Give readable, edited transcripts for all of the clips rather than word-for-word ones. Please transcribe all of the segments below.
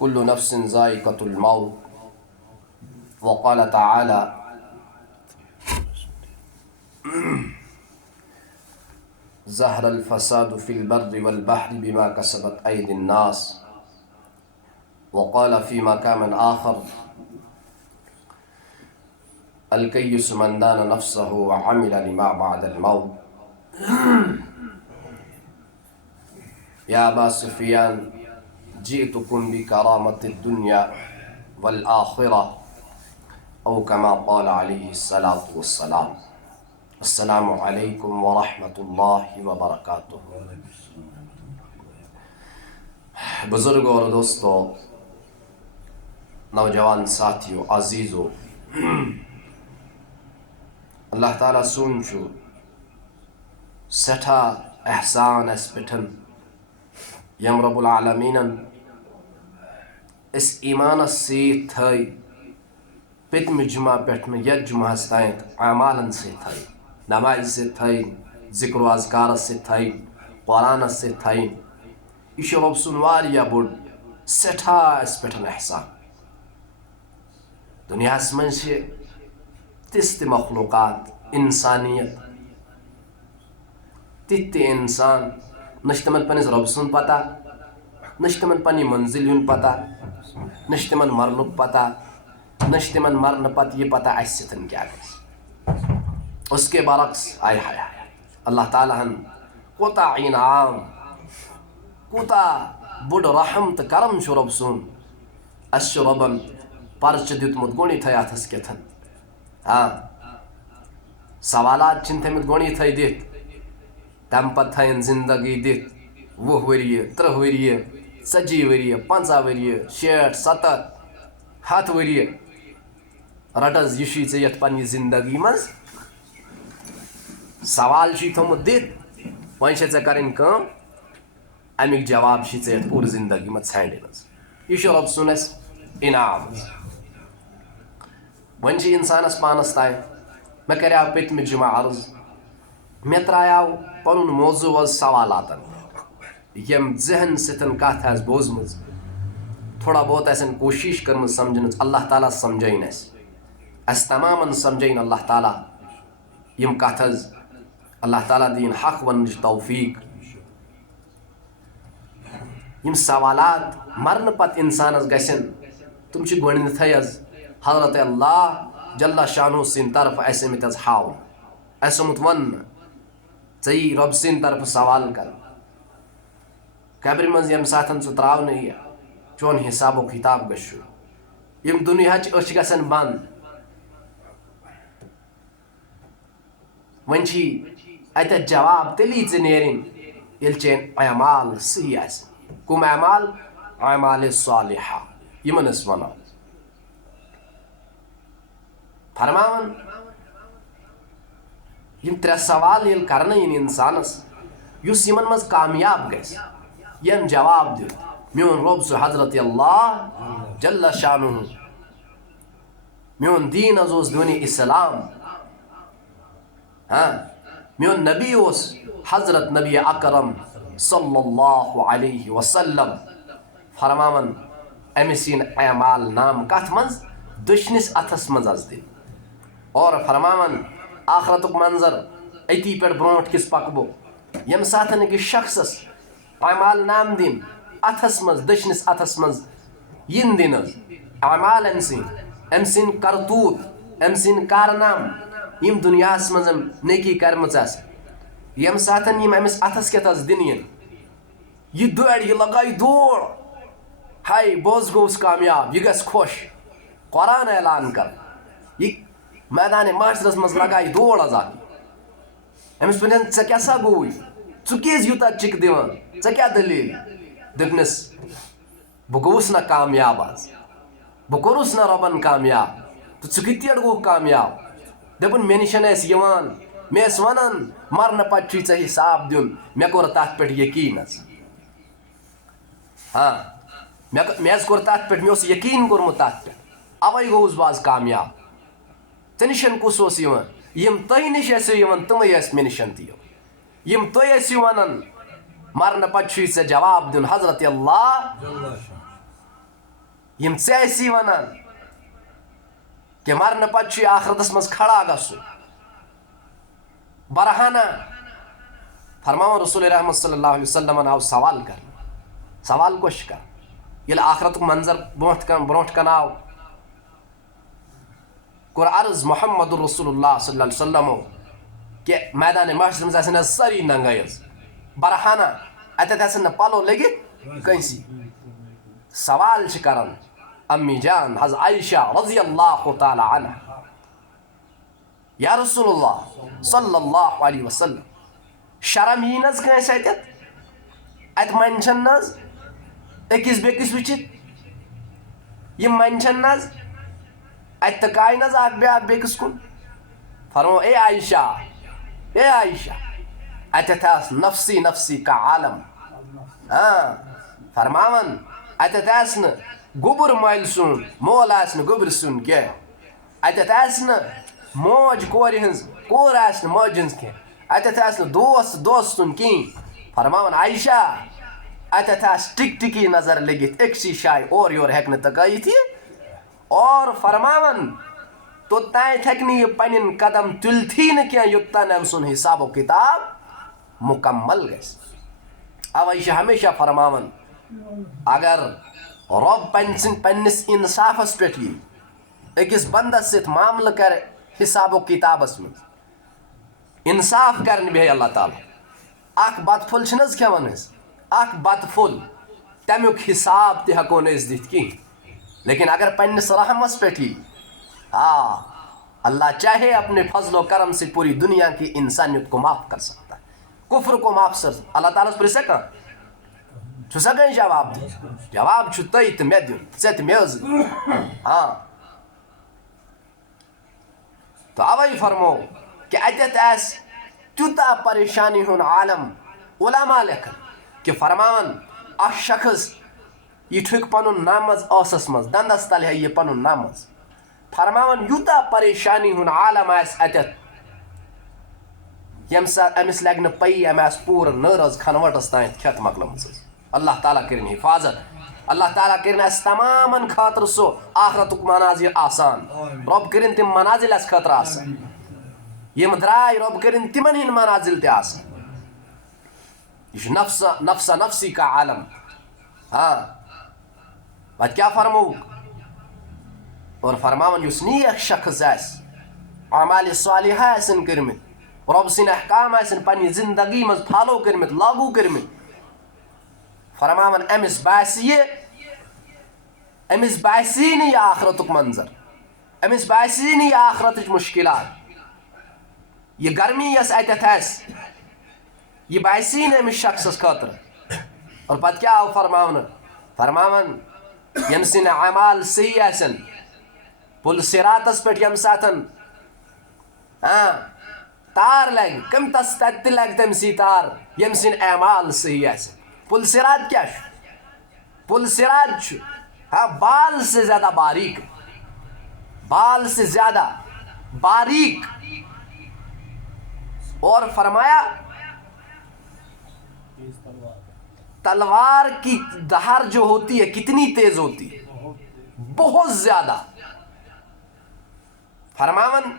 كل نفس ذائقة الموت وقال تعالى ظهر الفساد في البر والبحر بما كسبت أيدي الناس وقال في مقام آخر الكيس من دان نفسه وعمل لما بعد الموت يا أبا سفيان جئتكم بكرامة الدنيا والآخرة أو كما قال عليه الصلاة والسلام. السلام علیکم ورحمۃ اللہ وبرکاتہ. بزرگوں اور دوستوں، نوجوان ساتھیوں، عزیزوں، اللہ تعالیٰ سون چھُ سٹھا احسان اس پٹھن یم رب العالمینن اس ایمان سیت تھائی پتم جمعہ پٹھ یت جمعہ تائت اعمالن سے تھائی، نماز سے تھائی، ذکر و اذکار سے تھائی، قرآن سے تھائی. یہ رب سن واریاہ بوڑ سٹھا اس پٹھن احسان. دنیا من تس مخلوقات، انسانیت، تہ انسان نہ تمن پنس رب سن پتہ، نہ تمن پنہ منزل ہن پتہ، نہ تمن مرنک پتہ، نہ تمن مرن پتہ یہ پتہ اس ستن کیا گژھِ. اس کے برعکس آئے ہائے اللہ تعالیٰ ہن کوتا انعام، کوتا بڑ رحم تو کرم چھ رب سون. اس چھ ربن پرچہ دیتمت گۄڈنیتھٕے اتھس کیتھن. ہاں سوالات چھن تھٲمٕتۍ گۄڈنیتھٕے دِتھ، تمہِ پتہٕ تھٲیِن زندگی دِتھ 20 ؤریہِ 30 ؤریہِ 40 ؤریہِ 50 ؤریہِ 60 70 100 ؤریہِ. رٹس یہ چھی ژےٚ یتھ پننہِ زندگی منٛز سوال چھی تھوٚمُت دِتھ، وۄنۍ چھےٚ ژےٚ کَرٕنۍ کٲم، امیُک جواب چھی ژےٚ یتھ پوٗرٕ زندگی منٛز ژھانڈٕنۍ. یہ چھُ رۄب سُنٛد اَسہِ انعام. وۄنۍ چھِ انسانس پانس تام. مےٚ کریاو پٔتمہِ جمعہ عرض، مےٚ ترٛایاو پنُن موضوع حظ سوالاتن، یم ذہن سۭتۍ کتھ آسہِ بوٗزمٕژ، تھوڑا بہت آسن کوشش کٔرمٕژ سمجھنٕچ. اللہ تعالیٰ سمجھٲیِن اَسہِ تمامن سمجھٲیِن اللہ تعالیٰ یم کتھ حظ. اللہ تعالیٰ دِیِن حق وننٕچ توفیق. یم سوالات مرنہٕ پتہٕ انسانس گژھن تم چھِ گۄڈنیتھٕے حظ حضرت اللہ جل شانہ سٕنٛدِ طرفہٕ اَسہِ آمٕتۍ حظ ہاونہٕ. اَسہِ آمُت وننہٕ ژےٚ یی رۄب سٕنٛدِ طرفہٕ سوال کرنہٕ. قبرِ منٛز ییٚمہِ ساتہٕ ژٕ ترٛاونہٕ یہِ چون حسابُک کِتاب گژھِ شروع. یم دُنیاہٕچ أچھ گژھن بنٛد. وۄنۍ چھی اتٮ۪تھ جواب تیٚلی ژےٚ نیرٕنۍ ییٚلہِ چٲنۍ اعمال صحیح آسن. کم اعمال؟ اعمال صالحہ یمن أسۍ ونو. فرماون یم 3 سوال ییٚلہِ کرنہٕ یِن انسانس، یُس یمن منٛز کامیاب گژھِ، یم جواب دیُت میون رۄب سُہ حضرت اللہ جل شانہ، میون دیٖن حظ اوس دیٖنِ اسلام. ہاں میون نبی اوس حضرت نبی اکرم صلی اللہ علیہ وسلم. فرماون أمِس یِن اعمال نام کتھ منٛز؟ دٔچھنِس اتھس منٛز حظ دِنہٕ. اور فرماون آخرتُک منظر أتی پٮ۪ٹھ برونٛٹھ کِس پکبو. ییٚمہِ ساتہٕ أکِس شخصس اعمال نام دِنۍ اتھس منٛز، دٔچھنِس اتھس منٛز یِن دِنہٕ حظ اعمال أمۍ سٕنٛدۍ کرتوٗت، أمۍ سٕنٛدۍ کارنامہٕ یِم دُنیاہس منٛز نیکی کرمٕژ آسن. ییٚمہِ ساتہٕ یِم أمِس اتھس کٮ۪تھ حظ دِنہٕ یِن، یہِ دورِ، یہِ لگایہِ دور، ہاے بہٕ حظ گوٚوُس کامیاب، یہِ گژھِ خۄش. قرآن اعلان کر، یہِ میدانِ محشرس منٛز لگایہِ دور حظ اکھ. أمِس ونن ژےٚ کیٛاہ سا گوٚوُے، ژٕ کیٛازِ یوٗتاہ چِکہٕ دِوان، ژےٚ کیٛاہ دٔلیٖل؟ دوٚپنس بہٕ گوٚوُس نہ کامیاب آز، بہٕ کوٚرُس نہ رۄبن کامیاب، تہٕ ژٕ کِتھ پٲٹھۍ گوٚوُکھ کامیاب؟ دوٚپُن مےٚ نِش ٲسۍ یِوان، مےٚ ٲسۍ ونان مرنہٕ پتہٕ چھُے ژےٚ حساب دیُن. مےٚ کوٚر تتھ پٮ۪ٹھ یقیٖن حظ. ہاں مےٚ حظ کوٚر تتھ پٮ۪ٹھ، مےٚ اوس یقیٖن کوٚرمُت تتھ پٮ۪ٹھ، اوے گوٚوُس بہٕ آز کامیاب. ژےٚ نِشن کُس اوس یِوان؟ یم تۄہہِ نِش ٲسِو یِوان تِمے ٲسۍ مےٚ نِشن تہِ یِوان. یم تُہۍ ٲسِو ونان مرنہٕ پتہٕ چھُے ژےٚ جواب دیُن حضرت اللہ یم ژےٚ ونان کہ مرنہٕ پتہٕ چھُ آخرتس منٛز کھڑا گژھُن برہانہ فرماوان رسول رحمت صلی اللہ علیہ وسلم آو سوال کرنہٕ سوال کۄس چھُ کران ییٚلہِ آخرتُک منظر برونٛٹھ کن آو کوٚر عرض محمد رسول اللہ صلی اللہ علیہ وسلمو کہ میدان محشرس منٛز آسن حظ سٲری ننگے حظ برہانہ اتٮ۪تھ آسن نہٕ پلو لٔگِتھ کٲنٛسی سوال چھِ کران امی جان حض عائشہ رضی اللہ تعالی عنہ یا رسول اللہ صلی اللہ علیہ وسلم شرم یی نہٕ حظ کٲنٛسہِ اتہِ منٛدچھن نہٕ حظ أکِس بیٚکِس وٕچھِتھ یِم منٛدچھن نہٕ حظ اتہِ تہٕ کایہِ نہٕ حظ اکھ بیٛاکھ بیٚکِس کُن فرمو اے عائشہ اتٮ۪تھ آس نفسی نفسی کا عالم فرماون اتٮ۪تھ آسہِ نہٕ گوٚبُر مالہِ سُنٛد مول آسہِ نہٕ گوٚبرِ سُنٛد کینٛہہ اتٮ۪تھ آسہِ نہٕ موج کورِ ہٕنٛز کوٗر آسہِ نہٕ ماجہِ ہٕنٛز کینٛہہ اتٮ۪تھ آسہِ نہٕ دوس دوستہٕ سُنٛد کِہیٖنۍ فرماوان عائشہ اتٮ۪تھ آسہِ ٹِک ٹِکی نظر لٔگِتھ أکسٕے جایہِ اورٕ یورٕ ہٮ۪کہِ نہٕ تکٲیِتھ یہِ اور فرماون توٚتانۍ ہٮ۪کہِ نہٕ یہِ پنٕنۍ قدم تُلتھٕے نہٕ کینٛہہ یوٚتانۍ أمۍ سُنٛد حساب و کِتاب مکمل گژھِ اوے چھِ ہمیشہ فرماون اگر رۄب پننِس انصافس پٮ۪ٹھ یی أکِس بندس سۭتۍ معاملہٕ کرِ حساب و کتابس منٛز انصاف کرنہِ بیٚہہِ اللہ تعالیٰ اکھ بتہٕ پھوٚل چھِنہٕ حظ کھٮ۪وان أسۍ اکھ بتہٕ پھوٚل تمیُک حساب تہِ ہٮ۪کو نہٕ أسۍ دِتھ کِہیٖنۍ لیکن اگر پننِس رحمس پٮ۪ٹھ یی اللہ چاہے اپنے فضل و کرم سے پوری دنیا کی انسانیت کو معاف کر سکتا ہے کفر کو معاف کر اللہ تعالیٰ پرٛژھِ سا کانٛہہ چھُ سا کٲنٛسہِ جواب دیُن جواب چھُ تۄہہِ تہٕ مےٚ دیُن ژےٚ تہٕ مےٚ حظ تو اوے فرمو کہ اتٮ۪تھ آسہِ تیوٗتاہ پریشانی ہُنٛد عالم علما لیکھان کہ فرماون اکھ شخص یہِ ٹھُکہِ پنُن نامز ٲسس منٛز دندس تل ہیٚیہِ یہِ پنُن نامز فرماون یوٗتاہ پریشانی ہُنٛد عالم آسہِ اتٮ۪تھ ییٚمہِ ساتہٕ أمِس لگہِ نہٕ پیی أمۍ آسہِ پوٗرٕ نٔر حظ کھنوٹس تانٮ۪تھ کھٮ۪تھ مۄکلٲمٕژ حظ اللہ تعالیٰ کٔرِنۍ حفاظت اللہ تعالیٰ کٔرِنۍ اَسہِ تمامن خٲطرٕ سُہ آخرتُک مناظر آسان رۄب کٔرِنۍ تِم منازِل اَسہِ خٲطرٕ آسان یِم درٛاے رۄب کٔرِنۍ تِمن ہِنٛدۍ منازِل تہِ آسان یہِ چھُ نفسا نفسی کا عالم پتہٕ کیٛاہ فرمووُکھ اور فرماون یُس نیک شخص آسہِ اعمالِ صالحہ آسن کٔرمٕتۍ رۄب سٕنٛدۍ احکام آسن پننہِ زندگی منٛز فالو کٔرمٕتۍ لاگوٗ کٔرمٕتۍ فرماون أمِس باسی نہٕ یہِ آخرتُک منظر أمِس باسی نہٕ یہِ آخرتٕچ مُشکلات یہِ گرمی یۄس اتٮ۪تھ آسہِ یہِ باسی نہٕ أمِس شخصس خٲطرٕ اور پتہٕ کیٛاہ آو فرماون ییٚمہِ سٕنٛدۍ اعمال صحیح آسن پُل صِراتس پٮ۪ٹھ ییٚمہِ ساتہٕ تار لگہِ قۭمتس تتہِ تہِ لگہِ تٔمسٕے تار ییٚمہِ سٕنٛدۍ اعمال صحیح آسن پُل صِرات کیٛاہ چھُ پُل صِرات چھُ بال سے زیادہ باریک بال سے زیادہ باریک اور فرمایا تلوار کی دھار جو ہوتی ہے کتنی تیز ہوتی ہے بہت زیادہ فرماون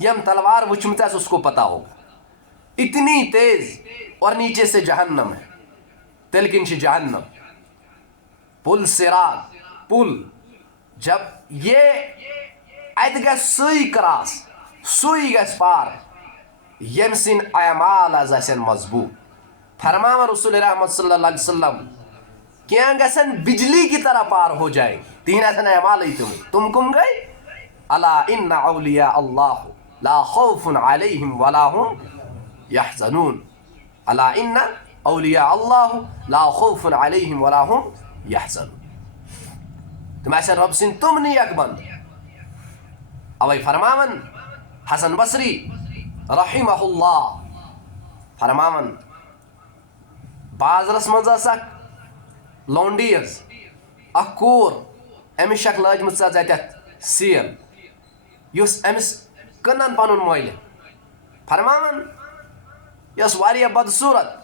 یم تلوار وچھمت آسہِ اس کو پتا ہوگا اتنی تیز اور نیچے سے جہنم ہے تیٚلہِ کِنۍ چھِ جہنم پُل صِرات پُل جب یہ اتہِ گژھِ سُے کراس سُے گژھِ پار ییٚمہِ سٕنٛدۍ اعمال حظ آسن مضبوٗط فرماون رسول رحمت صلی اللہ علیہ وسلم کینٛہہ گژھن بجلی کی طرح پار ہو جائے تِہنٛدۍ آسن اعمالٕے تِم کم گٔے الا ان اولیاء اللہ لا خوف علیہم ولا هم یحزنون الا ان اولیاء اللہ لا خوف علیہم ولا هم یحزنون تِم آسن رۄب سٕنٛدۍ تِم نیک بنٛد اوے فرماون حسن بصری رحمہ اللہ فرماون بازرس منٛز ٲس اکھ لونڈی حظ اکھ کوٗر أمِس چھکھ لٲجمٕژ حظ اتٮ۪تھ سیل یُس أمِس کٕنان پنُن مٲلِک فرماون یہِ ٲس واریاہ بدصوٗرت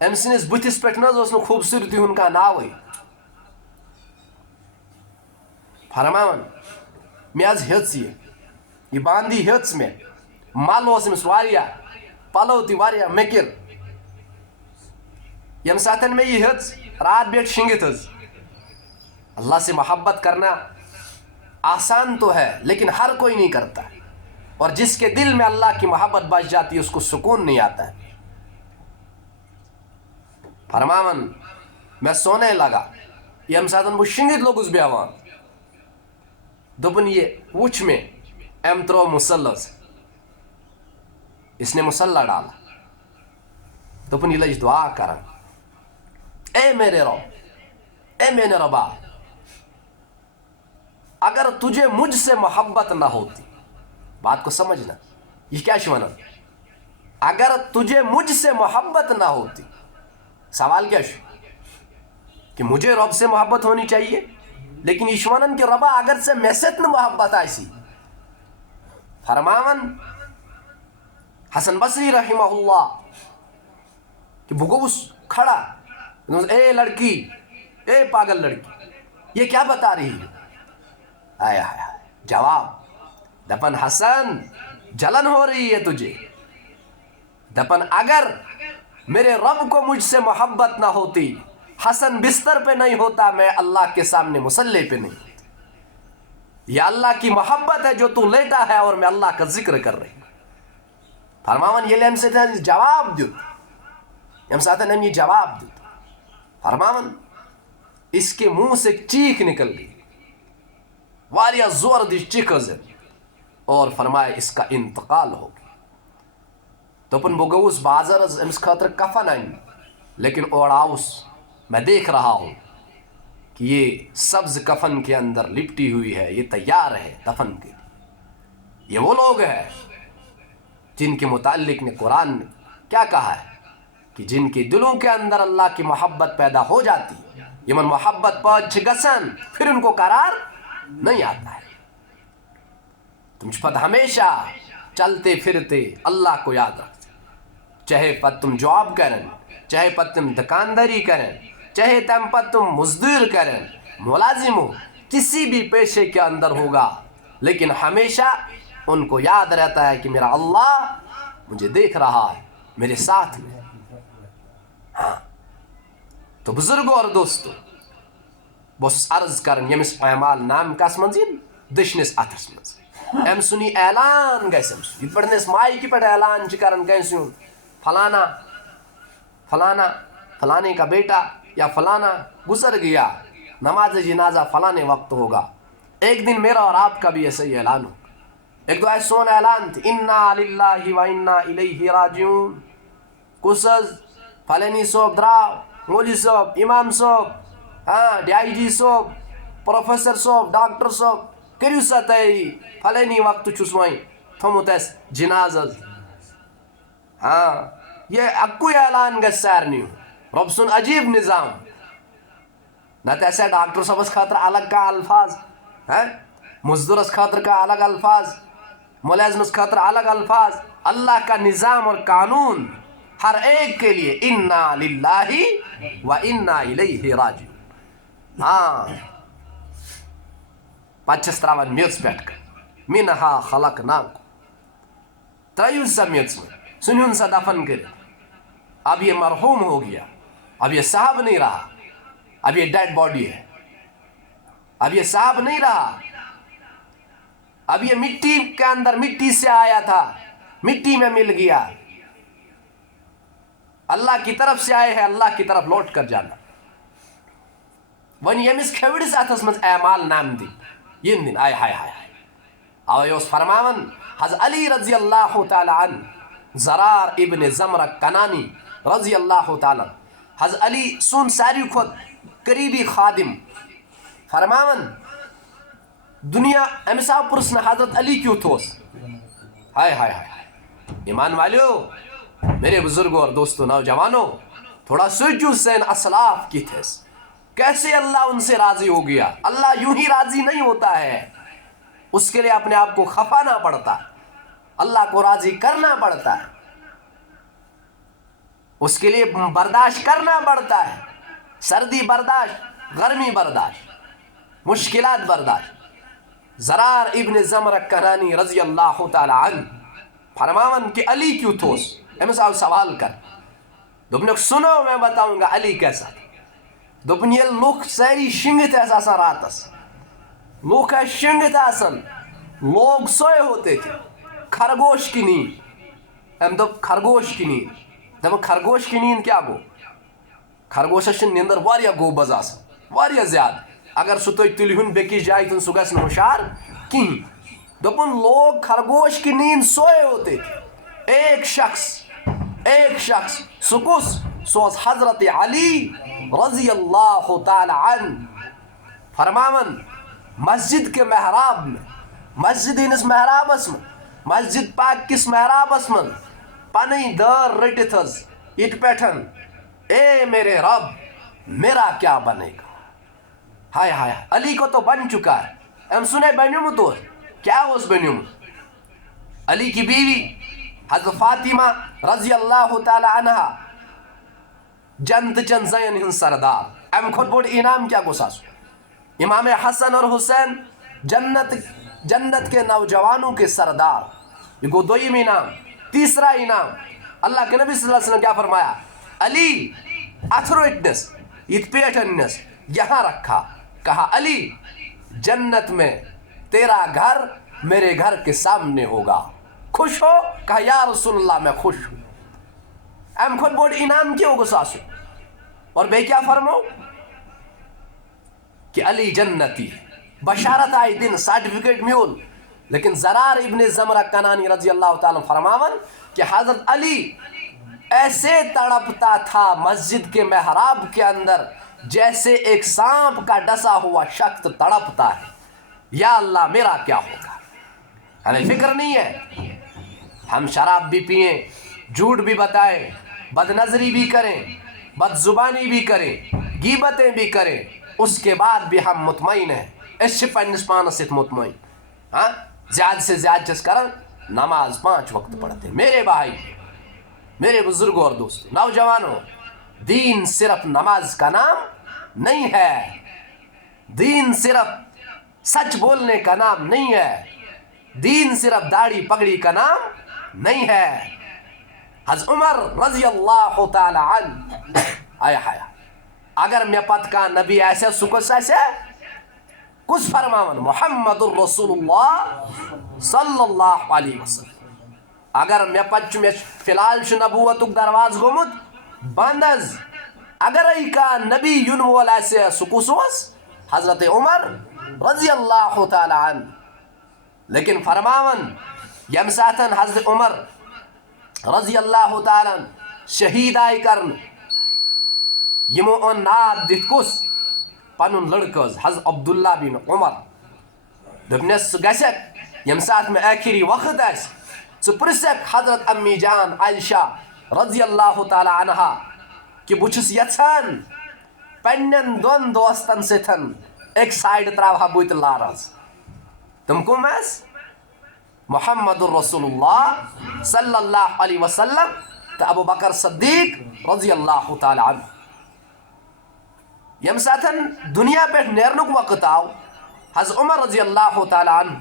أمۍ سٕنٛدِس بٕتھِس پٮ۪ٹھ نہ حظ اوس نہٕ خوٗبصوٗرتی ہُنٛد کانٛہہ ناوٕے فرماون مےٚ حظ ہیٚژ یہِ باندی ہیٚژ مےٚ مل اوس أمِس واریاہ پَلو تہِ واریاہ مٔکِر ییٚمہِ ساتہٕ مےٚ یہِ ہیٚژ رات بیٹھ شِنگِتھ حظ اللہ سے محبت کرنا آسان تو ہے لیکن ہر کوئی نہیں کرتا اور جس کے دل میں اللہ کی محبت بچ جاتی ہے اس کو سکون نہیں آتا ہے. فرماون میں سونے لگا ییٚمہِ ساتہٕ بہٕ شِنگِتھ لوٚگُس بیٚہوان دوٚپُن یہِ وٕچھ مےٚ أمۍ ترٛوو مُسل حظ اس نے مسلح ڈالا دوٚپُن یہِ لٔج دعا کران اے میرے رب اے میرے ربا اگر تجھے مجھ سے محبت نہ ہوتی بات کو سمجھنا یہ کیا چھُ وَنان اگر تجھے مجھ سے محبت نہ ہوتی سوال کیا چھُ کہ مجھے رب سے محبت ہونی چاہیے لیکن یہ چھُ وَنان کہ ربا اگر سے مےٚ سۭتۍ نہٕ محبت آسی فرماون حسن بصری رحمہ اللہ کہ بہٕ گوٚوُس کھڑا اے لڑکی اے پاگل لڑکی یہ کیا بتا رہی ہے آیا جواب دپن حسن جلن ہو رہی ہے تجھے دپن اگر میرے رب کو مجھ سے محبت نہ ہوتی حسن بستر پہ نہیں ہوتا میں اللہ کے سامنے مصلی پہ نہیں ہوتا یہ اللہ کی محبت ہے جو تو لیتا ہے اور میں اللہ کا ذکر کر رہی ہوں فرماون یہ لیم سے جواب دیت یم ساتھ نے یہ جواب دیت فرماون اس کے منہ سے چیخ نکل گئی واریاہ زور دی چیخ حظ اور فرمایا اس کا انتقال ہو گیا دوٚپُن بہٕ گوٚوُس بازر حظ أمِس خٲطرٕ کفن اَنہِ لیکن اور آؤس میں دیکھ رہا ہوں کہ یہ سبز کفن کے اندر لپٹی ہوئی ہے یہ تیار ہے دفن کے لیے یہ وہ لوگ ہیں جن کے متعلق نے قرآن نے کیا کہا ہے کہ جن کے دلوں کے اندر اللہ کی محبت پیدا ہو جاتی یمن محبت پٲدٕ چھِ گژھان پھر ان کو قرار نہیں آتا ہے تم چھِ پتہٕ ہمیشہ چلتے پھرتے اللہ کو یاد رکھتے چاہے پتہٕ تم جاب کرن چاہے پتہٕ تم دکانداری کرن چاہے تم پتہٕ تم مزدور کرن ملازم ہو کسی بھی پیشے کے اندر ہوگا لیکن ہمیشہ ان کو یاد رہتا ہے کہ میرا اللہ مجھے دیکھ رہا ہے میرے ساتھ میں. ہاں تو بزرگوں اور دوستو بس عرض کرن یمس اعمال نام کس منز دشنس اتھس منز ام سنی اعلان گژھم یہ پڑھنس مائک پہ اعلان کرن کینسے فلانا فلانا فلانے کا بیٹا یا فلانا گزر گیا نماز جنازہ فلانے وقت ہوگا. ایک دن میرا اور آپ کا بھی ایسا ہی اعلان ہوگا. ایک دو ایسون اعلان تھی انا للہ و انا الیہ راجعون کسز فلانی صوب دراو مولوی صوب امام صوب ہاں ڈی آئی جی صوب پروفیسر صوب ڈاکٹر صوب کریو سا تیاری فلانی وقت چھس وۄنۍ تھومُت اَسہِ جناز حظ. ہاں یہ اکوے اعلان گژھِ سارنٕے رۄب سُنٛد عجیب نظام نتہٕ آسہِ ہا ڈاکٹر صٲبس خٲطرٕ الگ کانٛہہ الفاظ ہاں مزدورس خٲطرٕ کانٛہہ الگ الفاظ ملازمس خاطر الگ الفاظ. اللہ کا نظام اور قانون ہر ایک کے لیے انا للہ و انا الیہ راجعون. ہاں پتہٕ چھس تراوان میژ پٮ۪ٹھ منہا خلقناکم ترٲیِو سا میژ میں ژھٕنِوُن سا دفن کٔرِتھ. اب یہ مرحوم ہو گیا اب یہ صاحب نہیں رہا اب یہ ڈیڈ باڈی ہے اب یہ صاحب نہیں رہا اب یہ مٹی کے اندر مٹی سے آیا تھا مٹی میں مل گیا. اللہ کی طرف سے آئے ہیں اللہ کی طرف لوٹ کر جانا. ون یمس کھوڑس اتھس مز اعمال نام دن یم دن آئے ہائے ہائے اوے اوس فرماون حضرت علی رضی اللہ تعالی عنہ زرار ابن زمرہ کنانی رضی اللہ تعالی حضرت علی سون ساروی کھوت قریبی خادم فرماون دنیا امس آو پرسن حضرت علی کیُتھ اوس ہائے ہائے ہائے. ایمان والیو میرے بزرگوں اور دوستوں نوجوانوں تھوڑا سوچو سین اسلاف کی تھے کیسے اللہ ان سے راضی ہو گیا. اللہ یوں ہی راضی نہیں ہوتا ہے اس کے لیے اپنے آپ کو خفانا پڑتا ہے اللہ کو راضی کرنا پڑتا ہے اس کے لیے برداشت کرنا پڑتا ہے سردی برداشت گرمی برداشت مشکلات برداشت. زرار ابن زمرہ کنانی رضی اللہ تعالیٰ عنہ فرماون کہ علی کیوں تھوس امس آو سوال کر دوپنک سنو میں بتاؤں گا علی کیسا دوپن یہ لوگ ساری شنگت ایسا آسان راتس لوگ شنگت آسان لوگ سوئے ہوتے تھے خرگوش کی نیند ام دب خرگوش کی نیند دب خرگوش کی نیند کیا گو خرگوشس نیندر واریا گو بز آسان واریا زیادہ اگر سہ تھی تلہن بیکس جائے تن سہ گژھِ نہٕ ہُشار کہین دوپن لوگ خرگوش کی نیند سوئے ہوتے تھے ایک شخص سہ کس سہ حضرت علی رضی اللہ تعالی عنہ فرماون مسجد کے محراب میں مسجد ہندس محرابس میں مسجد پاک کس محرابس من پنی دار رٹت حض اٹ پٹھن اے میرے رب میرا کیا بنے گا ہائے ہائے علی کو تو بن چکا ہے ام سنے بنیومت تو کیا اس بنیومت علی کی بیوی حضرت فاطمہ رضی اللہ تعالی عنہ جنت چن زین ہن سردار ام کھوت بوڑ انعام کیا گساس امام حسن اور حسین جنت کے نوجوانوں کے سردار یہ گو دویم انعام تیسرا انعام اللہ کے نبی صلی اللہ علیہ وسلم کیا فرمایا علی اتھرو اٹنس ات پیٹنس یہاں رکھا کہا علی جنت میں تیرا گھر میرے گھر کے سامنے ہوگا خوش ہو کہا یا رسول اللہ میں خوش ہوں ام خود بوڑ انعام کیوں گساسو اور بے کیا فرمو کہ علی جنتی بشارت آئی دن سرٹیفکیٹ میول لیکن زرار ابن زمرہ کنانی رضی اللہ تعالیٰ فرماون کہ حضرت علی ایسے تڑپتا تھا مسجد کے محراب کے اندر جیسے ایک سانپ کا ڈسا ہوا شخص تڑپتا ہے یا اللہ میرا کیا ہوگا ہمیں فکر نہیں ہے ہم شراب بھی پئیں جھوٹ بھی بتائیں بد نظری بھی کریں بد زبانی بھی کریں غیبتیں بھی کریں اس کے بعد بھی ہم مطمئن ہیں اس سے پنس پانس سے مطمئن ہاں زیادہ سے زیادہ چس کرن نماز 5 وقت پڑھتے میرے بھائی میرے بزرگوں اور دوستوں نوجوانوں دین صرف نماز کا نام نہیں ہے دین صرف سچ بولنے کا نام نہیں ہے دین صرف داڑھی پگڑی کا نام نہیں ہے حضرت عمر رضی اللہ تعالی عنہ آیا اگر میں پت کا نبی ایسے سکس ایسے کس فرماون محمد الرسول اللہ صلی اللہ علیہ وسلم اگر میں پت میں فی الحال نبوت درواز گومت بندز اگر ای کا نبی یون وول ایسے سکوسوس حضرت عمر رضی اللہ تعالی عنہ لیکن فرماون یم ساتن حضرت عمر رضی اللہ تعالی عنہ شہید آئی کرن یمو ان ناد دت کس پنن لڑکز حضرت عبداللہ بن عمر دپنس گسک یم سات میں آخری وقت اس پرسک حضرت امی جان عائشہ رضی اللہ تعالی عنہ کہ بچس یژھان پنن دون دوستن ستن ایک سائڈ تراوہا بوت لارز تم کم اس محمد الرسول اللہ صلی اللہ علیہ وسلم تو ابو بکر صدیق رضی اللہ تعالی عنہ یم ساتن دنیا پہ نیرنک وقت آو حضرت عمر رضی اللہ تعالی عنہ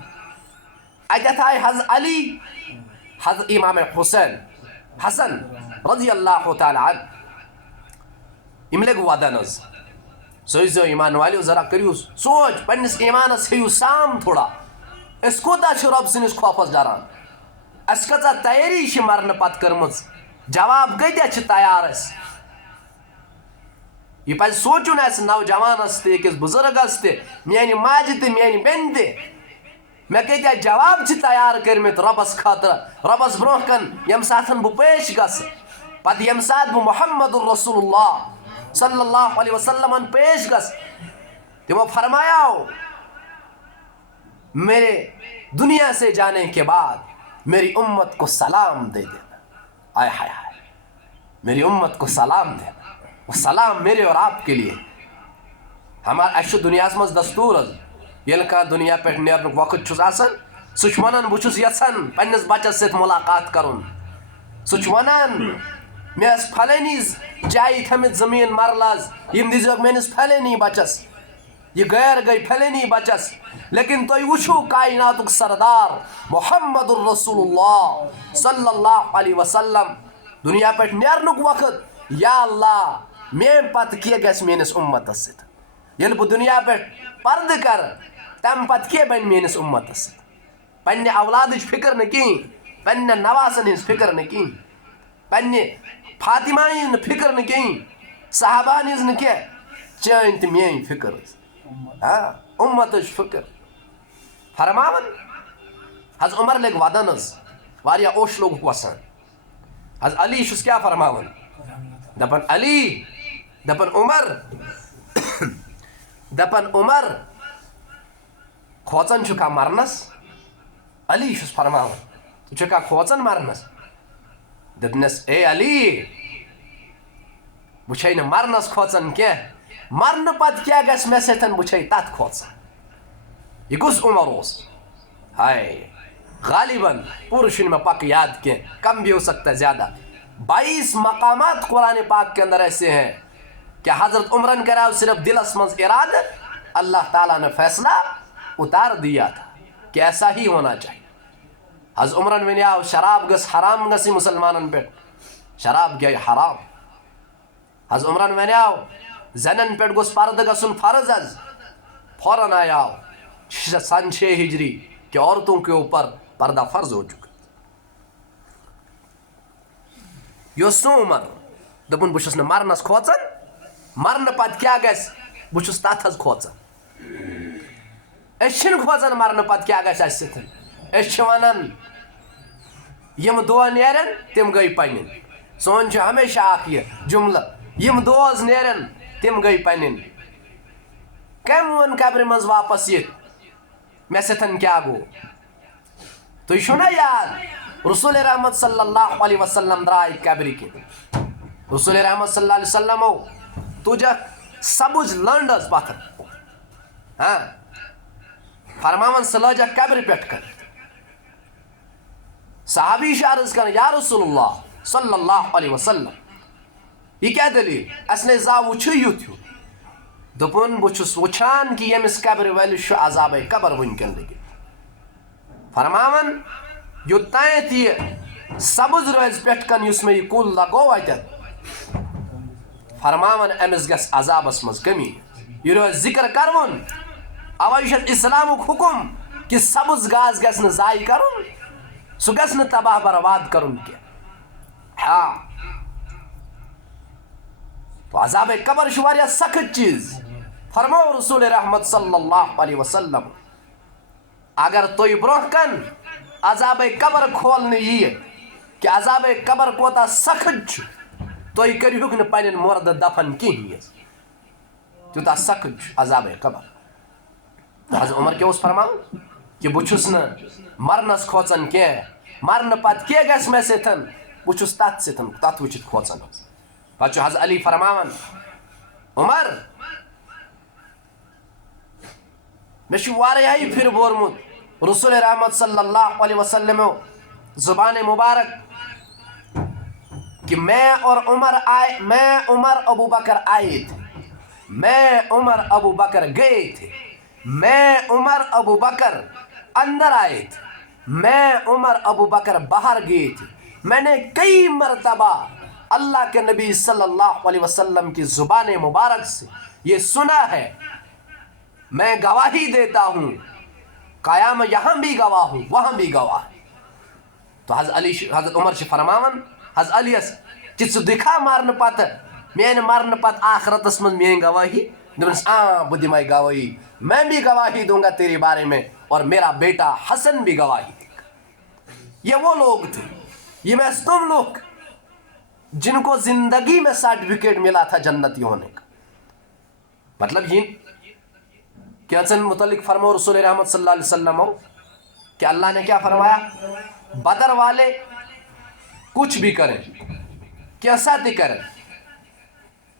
اجت آئی حضرت علی حضرت امام حسن رضی اللہ تعالی عنہ املے گو ودنز سوچ ایمان والیو ذرا کریو سوچ پنس ایمانس ہیو سام تھوڑا اس کوتا رب سنس خوفس ڈران اس کتا تیاری مرن پت کرمز جواب کتیا تیار اس یہ پہ سوچن اس نوجوانس تے کس بزرگس تے میانی ماجہ تے میانی بین تے میں کتیا جواب تیار کرمت ربس خاطر ربس برہ کن یم ساتن بہ پیش گس پت یم سات بہ محمد الرسول اللہ صلی اللہ علیہ وسلم پیش گس تمو فرمایا میرے دنیا سے جانے کے بعد میری امت کو سلام دے دینا آئے ہائے ہائے میری امت کو سلام دینا وہ سلام میرے اور آپ کے لیے ہمارا اشو دنیا مز دستور یل کان دنیا پہ نیرنک وقت چھس آسن سہ ونان بہ چھس یژھان پننس بچس ست ملاقات کرن سہ ونان میں پھلانی جائے تھمت زمین مرلاز یم دیزیوک میانس پھلانی بچس یہ غیر گئی پھلنی بچس لیکن تو وچھو کائناتک سردار محمد الرسول اللہ صلی اللہ علیہ وسلم دنیا پہ نیرنک وقت یا اللہ مین پتہ کی گھس میانس امتس ست یل بہ دنیا پہ پرد کر تم پتہ کی بن میانس امتس ست پنہ اولادچ فکر نہ کہیں پنہ نواسن ہز فکر نہ کہیں پنہ فاطمہ ہن فکر نہ کہیں صحابان ہز نہ کی چین تو میان فکر امتچ فکر فرماون حض عمر لگ ودن واریاہ اوش لوگ وسان حض علی چھس کیا فرماون دپن علی دپن عمر کھوژان چھکا مرنس علی چھس فرماون ژٕ چھکا کھوژان مرنس دپنس اے علی بہ چھے نہ مرنس کھوژان کینٛہہ مرن پتہ کیا گژھِ مےٚ سۭتۍ بہ چھے تتھ کھوژان یہ کس عمر اوس ہائے غالباً پورٕ چھُنہٕ مےٚ پکہ یاد کینٛہہ کم بھی ہو سکتا ہے زیادہ 22 مقامات قرآن پاک کے اندر ایسے ہیں کہ حضرت عمرن کراو صرف دلس منز ارادہ اللہ تعالیٰ نے فیصلہ اتار دیا تھا کہ ایسا ہی ہونا چاہیے حضرت عمرن ونیاو شراب گس حرام گسی مسلمانن پہ شراب گئی حرام حضرت عمرن ونیاو زنن پہ گوس پرد گسن فرض از فوراً آیاو سن 6 ہجری کہ عورتوں کے اوپر پردہ فرض ہو چکا یہ سو عمر دپن بہ چھس نہ مرنس کھوژان مرن پتہ کیا گژھِ بہ چھس تتھ حظ کھوژان أسۍ چھِنہٕ کھوژان مرن پتہ کیا گژھِ اسہِ سۭتۍ أسۍ چھِ ونان یم دۄہ نیرن تم گٔے پنٕنۍ سون چھُ ہمیشہ اکھ یہ جملہ یم دۄہ حظ نیرن تم گٔے پنٕنۍ کٔمۍ ووٚن قبرِ منٛز واپس یِتھ مےٚ سۭتۍ کیا گوٚو تُہۍ چھُو نا یاد رسول رحمت صلی اللہ علیہ وسلم درائے قبر کن رسول رحمت صلی اللہ علیہ وسلم تجک سبز لنڈ از پتھر ہاں فرماون سہ لجک قبر پہ کر صحابی عرض کر یا رسول اللہ صلی اللہ علیہ وسلم یہ کیا دلیل اس نے زا وچھ یوت دپن بہ چھس وچھان کہ یمس قبر ولس عذاب قبر ونکن لگی فرماون یوتانیت یہ سبز روز پہ کن اس میں یہ کل لگو اتت فرماون امس گس عذابس مز کمی یہ روز ذکر کرون اوے اسلامک حکم کہ سبز گاس گژھِ نہٕ ضایع کرن سہ گژھِ نہٕ تباہ برباد کرن کی ہاں تو عذاب قبر واریاہ سخت چیز فرمو رسول رحمت صلی اللہ علیہ وسلم اگر تھی برہ کن عذاب قبر کھولنے یہ کہ عذاب قبر کوتا سخت تھی کروک نہ پن مرد دفن کہین تیوتہ سخت عذاب قبر حضرت عمر کیا فرمان کہ بہ چھس نہ مرنس کھوژان کی مرن پتہ کی گژھِ مےٚ سۭتۍ بہ چھس تتھ وچھِتھ کھوژان پتہ حضرت علی فرماون عمر مے چھ واریاہی پھر بورمت رسول رحمت صلی اللہ علیہ وسلم زبان مبارک کہ میں عمر ابو بکر آئے تھے میں عمر ابو بکر گئے تھے میں عمر ابو بکر اندر آئے تھے میں عمر ابو بکر باہر گئے تھے میں نے کئی مرتبہ اللہ کے نبی صلی اللہ علیہ وسلم کی زبان مبارک سے یہ سنا ہے میں گواہی دیتا ہوں قیام یہاں بھی گواہ ہوں وہاں بھی گواہ تو حضرت عمر سے فرماون حضرت علی کہ ژٕ دکھا مرن پتہ میانہ مرن پتہ آخرتس من میری گواہی دپنس بہ دمے گواہی میں بھی گواہی دوں گا تیرے بارے میں اور میرا بیٹا حسن بھی گواہی دے گا یہ وہ لوگ تھے یہ میں تم لوگ جن کو زندگی میں سرٹیفکیٹ ملا تھا جنتی ہونے کا مطلب یہ کیسن متعلق فرماؤ رسول رحمت صلی اللہ علیہ وسلم کہ اللہ نے کیا فرمایا بدر والے کچھ بھی کریں کیسا تی کریں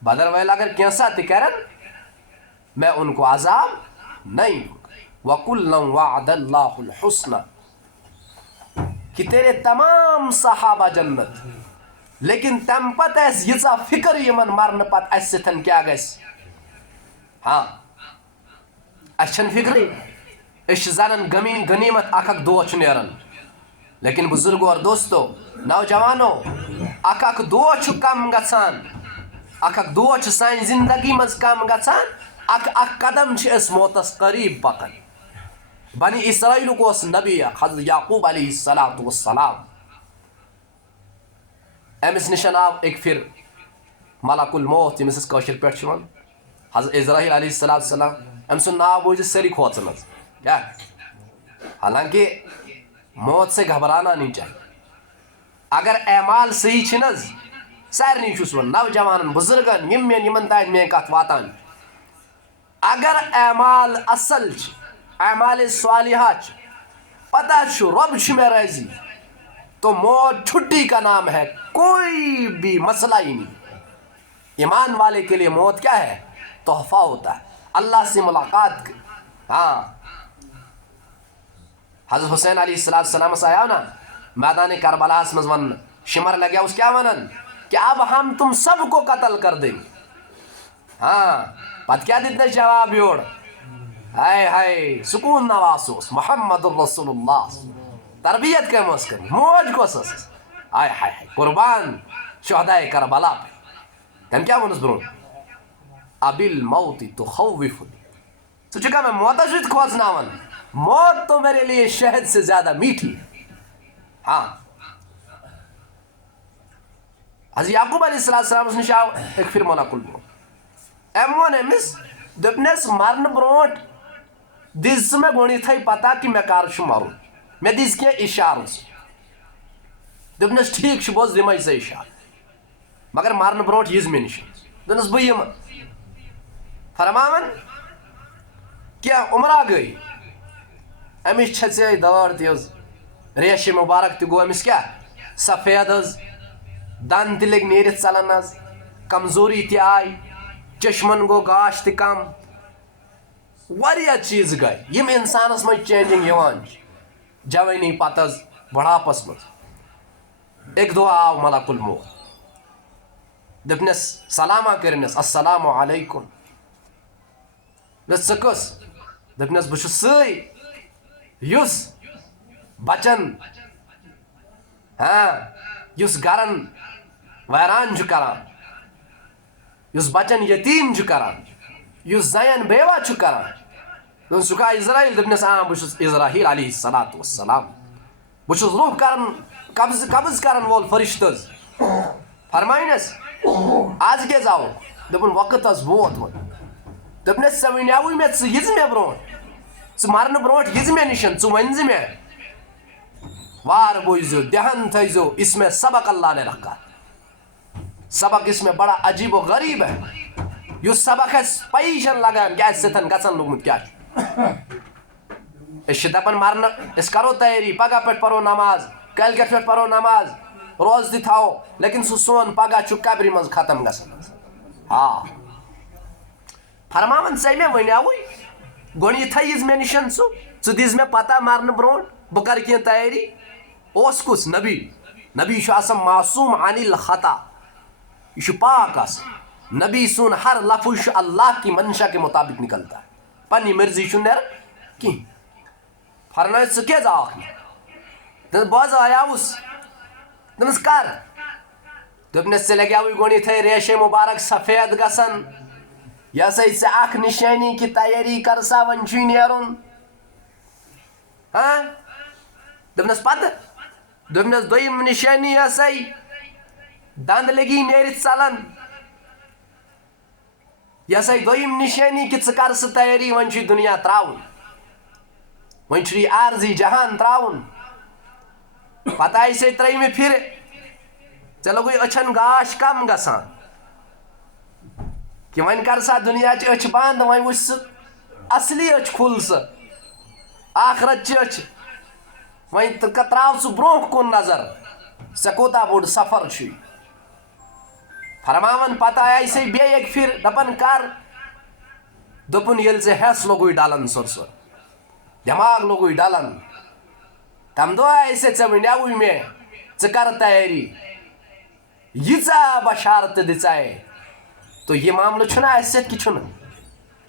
بدر والے اگر کیسا تی کریں میں ان کو عذاب نہیں دوں گا وَكُلًّا وَعَدَ اللَّهُ الْحُسْنَى کہ تیرے تمام صحابہ جنت لیکن تم پتہ اس یژا فکر یمن مرن پتہ اس ستن کیا گژھِ ہاں اچھن فکری اس زنن غنیمت اکھ دو نیران لیکن بزرگوں اور دوستو نوجوانوں اکھ دو کم گژھان اکھ دو سان زندگی مز کم گژھان اکھ قدم اس موتس قریب پکان بنی اسرائیل اس نبی حضرت یعقوب علیہ السلام امس نشن آو ایک پھر ملک الموت یمس کاشر پہ حضرت اسرائیل علیہ السلام ام سن ناو بوزت ساری کھوچن کیا حالانکہ موت سے گھبرانا نہیں چاہیے اگر اعمال صحیح چھنز سارنی چھس ون نوجوان بزرگن یمن تان میں کت واتان اگر اعمال اصل اعمال صالحہ پتہ رب میں راضی تو موت چھٹی کا نام ہے کوئی بھی مسئلہ ہی نہیں ایمان والے کے لیے موت کیا ہے تحفہ ہوتا ہے اللہ سے ملاقات ہاں حضرت حسین علیہ السلام سے آیا نا میدان کربلا مز ون شمر لگیا اس کیا ونن کہ اب ہم تم سب کو قتل کر دیں ہاں پت کیا دیتے جواب یوڑ ہائے ہائے سکون نواسوس محمد الرسول اللہ تربیت کے مسکر موج کو سس ہائے ہائے قربان شہدائے کربلا پہ تم کیا ونس برون ابی الموت تخوفنی تو چکا میں موتا شد کھوچنا ون موت تو میرے لیے شہد سے زیادہ میٹھی ہاں حضرت یعقوب علیہ السلام اس نشاو ایک پھر ملک الموت ایمون امس دپنس مرن بروٹ دس میں گونی تھا پتا کہ میں کار مرون میں دس کی اشارہ دپنس ٹھیک بوز دم سے اشارہ مگر مرن بروٹ یز میں نش دنس بہم فرماون کیا عمرہ گئی امس چھے دار تیز ریش مبارک تہ گو امس کیا سفید دن تہ لگ نیرت ژلن کمزوری تہ آئی چشمن گو گاش تہ کم واریاہ چیز گئی یم انسانس مز چینجنگ یوان جوانی پتہ بڑھاپس مز ایک دو آو ملک الموت دپنس سلامہ کرنس السلام علیکم ثقس دپنس بہ سی یس بچن ہاں یس گرن ویران کران یس بچن یتیم کران یس زین بیوہ کران دن سکا اسرائیل دپنس بہ اسرائیل علیہ السلام بہ روح کرن قبض کرن وول فرشتز فرمائنس آج کیا آو دپن وقت ووت و دپنس ژے ونیاوی مے ژٕ یِژ مے برونٛٹھ ژٕ مرنہٕ برونٛٹھ یِژ مے نِشن ژٕ ؤنۍ زِ مے وار بوٗزِو دھیان تھٲیزیو اس میں سبق اللہ نے رکھا سبق اس میں بڑا عجیب و غریب ہے یُس سبق اَسہِ پَیی چھَنہٕ لگان کہِ اَسہِ سۭتۍ گژھن لوٚگمُت کیٛاہ چھُ أسۍ چھِ دپان مرنہٕ أسۍ کرو تیٲری پگاہ پٮ۪ٹھ پرو نماز کٲلۍ کٮ۪تھ پٮ۪ٹھ پرو نماز روز تہِ تھاوو لیکن سُہ سون پگاہ چھُ قبرِ منٛز ختم گژھان ہاں فرماون ژے مےٚ ونیاوٕے گۄڈنیتھٕے یِژ مےٚ نِشن ژٕ دِژ مےٚ پتہ مرنہٕ برونٛٹھ بہٕ کرٕ کینٛہہ تیٲری اوس کُس نبی چھُ آسان معصوم عن الخطا یہ چھُ پاک آسان نبی سُنٛد ہر لفظ چھُ اللہ کی منشا کے مطابق نکلتا ہے پننہِ مرضی چھُنہٕ نیران کینٛہہ فرمٲیو ژٕ کیٛازِ آوکھ نہٕ دوٚپُن بہٕ حظ آیاوُس دوٚپنس کر دوٚپنس ژےٚ لگیاوٕے گۄڈنیتھٕے ریشے مبارک سفید گژھان یہ ہسا ژےٚ اکھ نشٲنی کہ تیٲری کر سا وۄنۍ چھُے نیرُن ہاں دوٚپنس پتہٕ دوٚپنس دوٚیِم نشٲنی ہسا دند لگی نیرِتھ ژلان یہ ہسا دوٚیِم نشٲنی کہ ژٕ کر سُہ تیٲری وۄنۍ چھُے دُنیا تراوُن وۄنۍ چھُے عارضی جہان تراوُن پتہ آیہِ ژےٚ ترٛیٚیمہِ پھرِ ژےٚ لوگُے أچھن گاش کم گژھان کہ وۄنۍ کر سا دُنیاچہِ أچھ بنٛد وۄنۍ وٕچھ ژٕ اصلی أچھ کھُل ژٕ آخرتچہِ أچھ وۄنۍ تراو ژٕ برونٛہہ کُن نظر ژےٚ کوٗتاہ بوٚڑ سفر چھُے فرماون پتہ آیہِ ژےٚ بیٚیہِ اکہِ پھرِ دپان کر دوٚپُن ییٚلہِ ژےٚ ہٮ۪س لوگُے ڈلان سُر دٮ۪ماغ لوگُے ڈلان تمہِ دۄہ آیہِ ژےٚ ونیاوٕے مےٚ ژٕ کر تیٲری ییٖژاہ بشارتہٕ دِژے تو یہ معاملہٕ چھُنہ اَسہِ سۭتۍ کہِ چھُنہٕ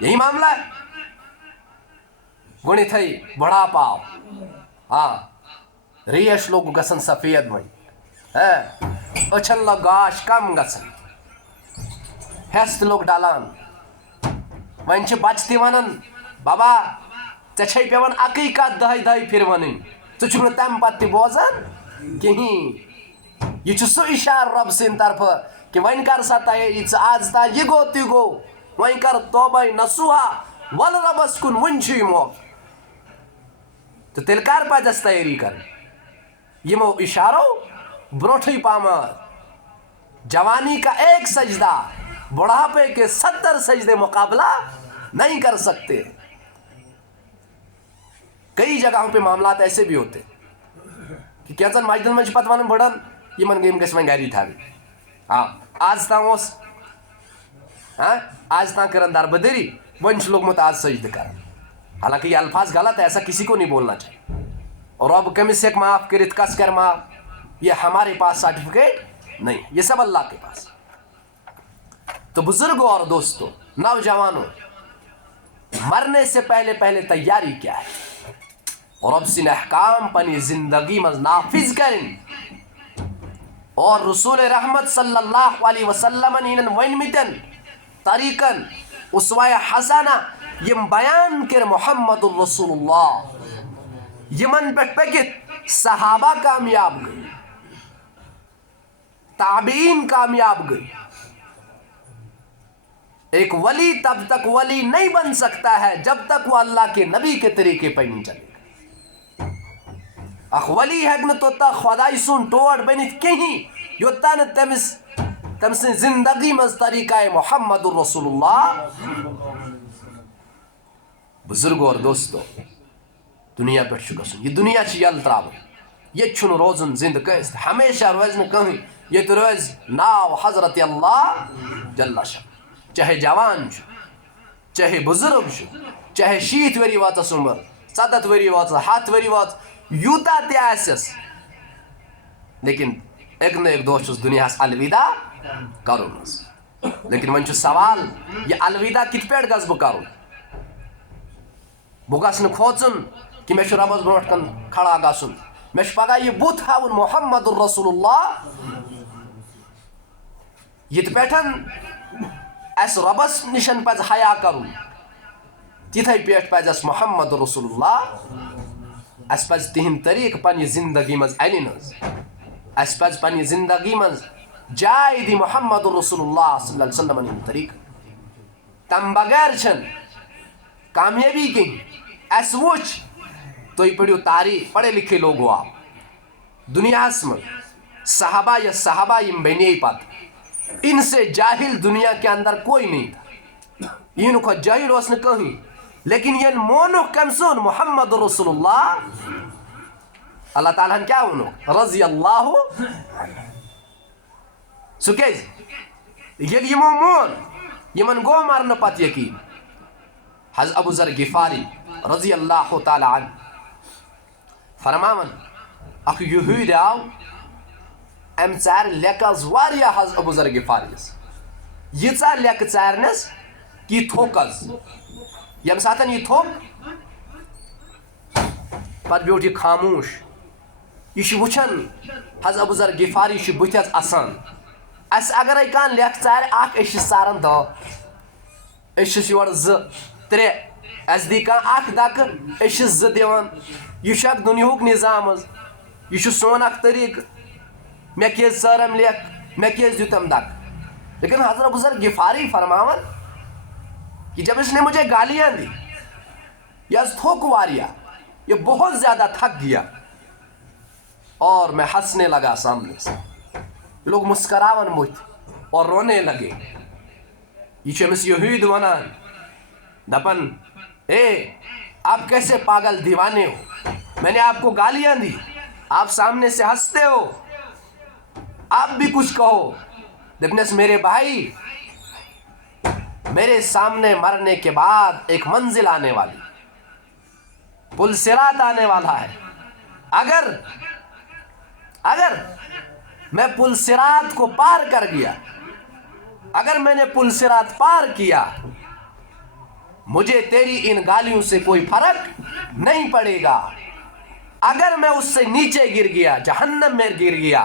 یہی معاملہ ہے گونی تھئی بڑھا پاؤ ہاں ریش لوگ گسن سفید وی اچھن لوگ گاش کم گسن ہست لوگ ڈالان ون بچ تہ ونان بابا ژے پیوان اکی کت دہی پھر ونن ژٕ تم پتہ تہ بوزان کہین یہ سو اشار رب سند طرف کہ ون کر سا تیاری آج تا یہ گو تہ گو ون کر توبہ نصوحا ول ربس کن ون چھ موقع تو تیل کر پزس تیاری کر یمو اشارو بروٹھی پامر جوانی کا ایک سجدہ بڑھاپے کے 70 سجدے مقابلہ نہیں کر سکتے. کئی جگہوں پہ معاملات ایسے بھی ہوتے کہ کیسن مجدن میں پتہ ون بڑھن یمن گیم گھس وۄنۍ گری تھاوٕنۍ ہاں آز تام اوس ہاں آج تام کرن دربدری ون لوگمت آج سجدہ کرن حالانکہ یہ الفاظ غلط ہے ایسا کسی کو نہیں بولنا چاہیے اور رب کمس ہیک معاف کرت کس کر معاف یہ ہمارے پاس سرٹیفکیٹ نہیں یہ سب اللہ کے پاس. تو بزرگوں اور دوستوں نوجوانوں مرنے سے پہلے تیاری کیا ہے اور رب سن احکام پنی زندگی مز نافذ کریں اور رسول رحمت صلی اللہ علیہ وسلم ونمتن طریقن اسوہ حسنہ یم بیان کر محمد الرسول اللہ یمن پہ پکت صحابہ کامیاب گئی تابعین کامیاب گئی. ایک ولی تب تک ولی نہیں بن سکتا ہے جب تک وہ اللہ کے نبی کے طریقے پہ نہیں چلے گا. اخ ولی ہیکن توتا خدائی سن ٹوڑ بنت کہیں یوتان تمس زندگی مز طریقہ محمد الرسول اللہ. بزرگوں اور دوستوں دنیا پہ گھن یہ دنیا یل ترا یہ روزن زند کس ہمیشہ روز نا کہیں یہ تو روز ناو حضرت اللہ جل شان چاہے جوان چاہے بزرگ چاہے 60 وری واتس عمر 70 وری وات 7 وری وات یوتا تہ آسس لیکن ایک نہ ایک دہ چھس دنیا الوداع کرن. لیکن ون سوال یہ الوداع کت پہ گھس بہ کرن بہ گھس کھوچن کہ مے ربس برو کن کھڑا گھن مے پگہ یہ بت ہاؤن محمد الرسول اللہ یت پہ اس ربس نشن پز حیا کرن تتھے پہ پز محمد رسول اللہ اس پز تہند طریق پنہ زندگی مز انن اس پز پنہ زندگی مز جائے دی محمد رسول اللہ صلی اللہ علیہ وسلم طریق تم بغیر چھن کامیابی کہیں اس وچ تھی پڑھو تاریخ پڑھے لکھے لوگ ہو آپ دنیا میں صحابہ یا صحابہ یم بنے پت ان سے جاہل دنیا کے اندر کوئی نہیں تھا ان کو جاہل اس نے کہیں لیکن یہ مونو کم سن محمد رسول اللہ اللہ تعالیٰ کیا ونو رضی اللہ سکیز یہ یمو مون یمن گو مرن پت یقین حضرت ابو ذر غفاری رضی اللہ تعالی عنہ فرماون اخ یہود آو ام ژار لیکز واریاہ حضرت ابو ذر غفاریس یہ لیک ژارنس کہ تھوکز یم ساتن یہ تھوک پت بیوٹ یہ خاموش یہ وچھن حضرت ابو ذر غفاری بتس اسان اس اگر کان لیک ژار اخ اس سارن دہ اس یور 2 3 اس دی کان اخ دک اس 2 دیوان یہ اخ دنیاک نظام یہ سون اخ طریق میں کیز سارم لیک میں کیز دیتم دک لیکن حضرت ابو ذر غفاری فرماون کہ جب اس نے مجھے گالیاں دی یا تھوک واریا یہ بہت زیادہ تھک گیا اور میں ہنسنے لگا سامنے سے لوگ مسکراون مجھ اور رونے لگے یہ امس یہود ونان دپن اے آپ کیسے پاگل دیوانے ہو میں نے آپ کو گالیاں دی آپ سامنے سے ہنستے ہو آپ بھی کچھ کہو دپنس میرے بھائی میرے سامنے مرنے کے بعد ایک منزل آنے والی پل صراط آنے والا ہے اگر میں پل صراط کو پار کر گیا اگر میں نے پل صراط پار کیا مجھے تیری ان گالیوں سے کوئی فرق نہیں پڑے گا. اگر میں اس سے نیچے گر گیا جہنم میں گر گیا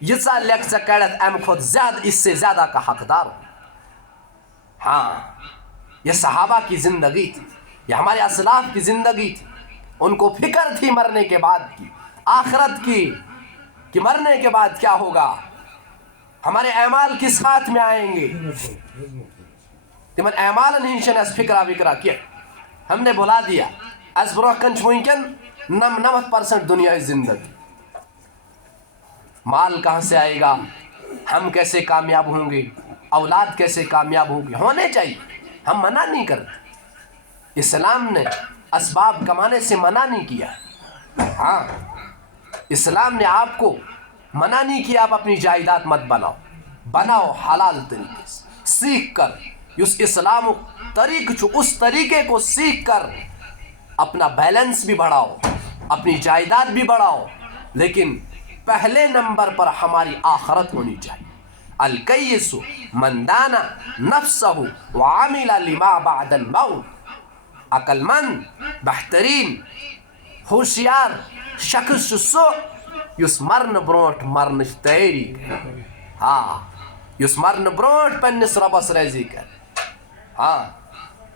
یہ سا لیک سے کڑت ام خود زیادہ اس سے زیادہ کا حقدار ہوں. ہاں یہ صحابہ کی زندگی تھی, یہ ہمارے اسلاف کی زندگی تھی. ان کو فکر تھی مرنے کے بعد کی, آخرت کی, کہ مرنے کے بعد کیا ہوگا, ہمارے اعمال کس ہاتھ میں آئیں گے. تمن اعمال نہیں اس فکرہ وکرہ کیا ہم نے بلا دیا. از برکن ونکن 99% دنیا زندگی. مال کہاں سے آئے گا, ہم کیسے کامیاب ہوں گے, اولاد کیسے کامیاب ہوگی, ہونے چاہیے, ہم منع نہیں کرتے. اسلام نے اسباب کمانے سے منع نہیں کیا. ہاں اسلام نے آپ کو منع نہیں کیا آپ اپنی جائیداد مت بناؤ, بناؤ حلال طریقے سے سیکھ کر. اس اسلام طریق اس طریقے کو سیکھ کر اپنا بیلنس بھی بڑھاؤ, اپنی جائیداد بھی بڑھاؤ, لیکن پہلے نمبر پر ہماری آخرت ہونی چاہیے. الکیس من دان نفسہ وعمل لما بعد الموت. عقل مند بہترین ہوشیار شخص سو یس مرن برونٹ مرنچ تیاری کر. ہاں یس مرن برونٹ پنس ربس راضی کر. ہاں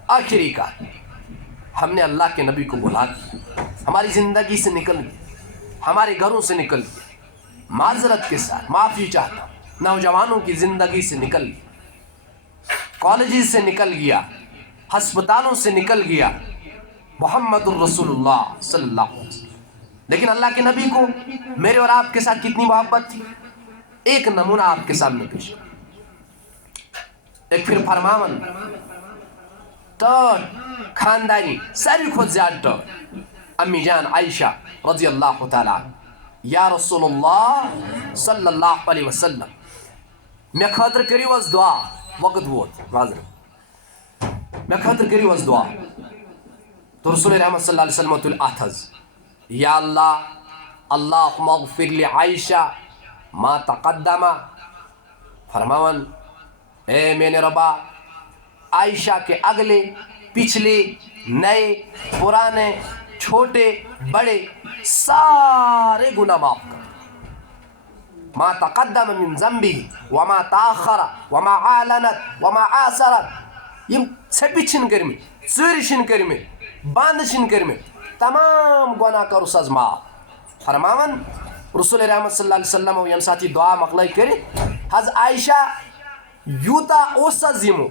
آخری کا ہم نے اللہ کے نبی کو بلا دیا, ہماری زندگی سے نکل گیا, ہمارے گھروں سے نکل گیا. معذرت کے ساتھ معافی چاہتا ہوں, نوجوانوں کی زندگی سے نکل گیا, کالجز سے نکل گیا, ہسپتالوں سے نکل گیا. محمد الرسول اللہ صلی اللہ علیہ وسلم. لیکن اللہ کے نبی کو میرے اور آپ کے ساتھ کتنی محبت تھی. ایک نمونہ آپ کے سامنے پیش کروں. ایک پھر فرماون تو خاندانی ساری خود زیادہ امی جان عائشہ رضی اللہ تعالیٰ, یا رسول اللہ صلی اللہ علیہ وسلم میں خاطر کریو از دعا, وقت ووت معذرت, میں خاطر کریو از دعا. تو رسول رحمت صلی اللہ علیہ وسلم تل اتھز, یا اللہ اللہم اغفر لی عائشہ ما تقدم. فرماون اے میں نے ربا عائشہ کے اگلے پچھلے نئے پرانے چھوٹے بڑے سارے گناہ معاف کر. ما تقدم من ذنبه وما تاخر وما اعلنت وما آثرت. یم ژھپی چھن کرمت, ژوٗرِ چھن کرمت, بند چھن کرمت, تمام گناہ کرس از معاف. فرماون رسول رحمت صلی اللہ علیہ وسلم یم ساتھ یہ دعا مقلے کرت حض عائشہ یوتا اوسز یمو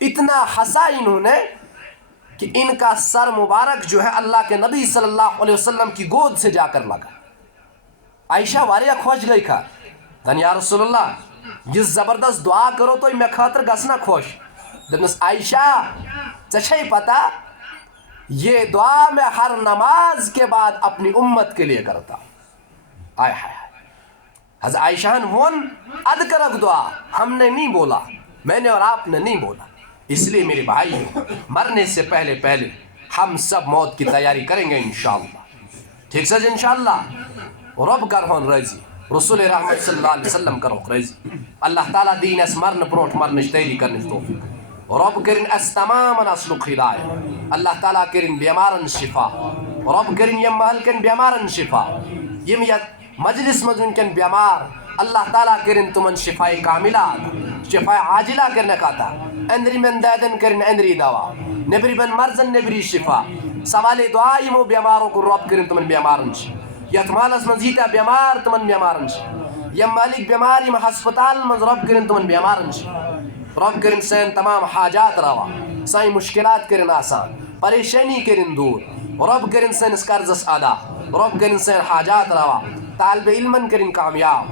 اتنا ہنسا انہوں نے کہ ان کا سر مبارک جو ہے اللہ کے نبی صلی اللہ علیہ وسلم کی گود سے جا کر لگا. عائشہ واریہ خوش گئی کھا دن یا رسول اللہ یہ زبردست دعا کرو تو میں خاطر گسنا خوش. دنس عائشہ ژے پتا یہ دعا میں ہر نماز کے بعد اپنی امت کے لیے کرتا. آئے ہائے حضرت عائشہ ون ادکرک دعا ہم نے نہیں بولا, میں نے اور آپ نے نہیں بولا. اس لیے میرے بھائی مرنے سے پہلے پہلے ہم سب موت کی تیاری کریں گے انشاءاللہ. ٹھیک سے انشاءاللہ. رب کر ہون راضی, رسول رحمت صلی اللہ علیہ وسلم کرو راضی. اللہ تعالیٰ دین اس مرن پروٹ مرنش تیاری کرنے توفیق. رب کرن اس تمام اسلوق ہدایت. اللہ تعالیٰ کرن بیمارن شفا. رب کرن یم محل کن بیمارن شفا. یم یک مجلس مدن کن بیمار اللہ تعالیٰ کرن تمن شفاء کاملات شفاء عاجلہ کرنے کاتا. اندری من دادن کرن اندری دوا, نبری من مرزن نبری شفا. سوال دعا یمو بیماروں کو رب کرن تمن بیمارن شفا. یتمالس من زیتا بیمار تمن بیمارن شفا. یم مالک بیمار یم ہسپتال من رب کرن تمن بیمارن شفا. رب کرن سین تمام حاجات روا, سائیں مشکلات کرن آسان, پریشانی کرن دور. رب کرن سین قرضس ادا, رب کرن سین حاجات روا, طالب علمن کرن کامیاب.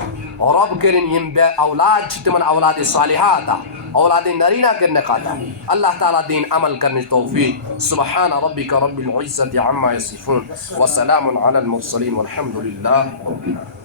رب کرن یم بے اولاد تمن اولاد صالحات اولاد نرینہ کرنے قاتا. اللہ تعالیٰ دین عمل کرنے توفیق. سبحان ربک رب العزت عما یصفون وسلام علی المرسلین والحمد للہ رب العالمین.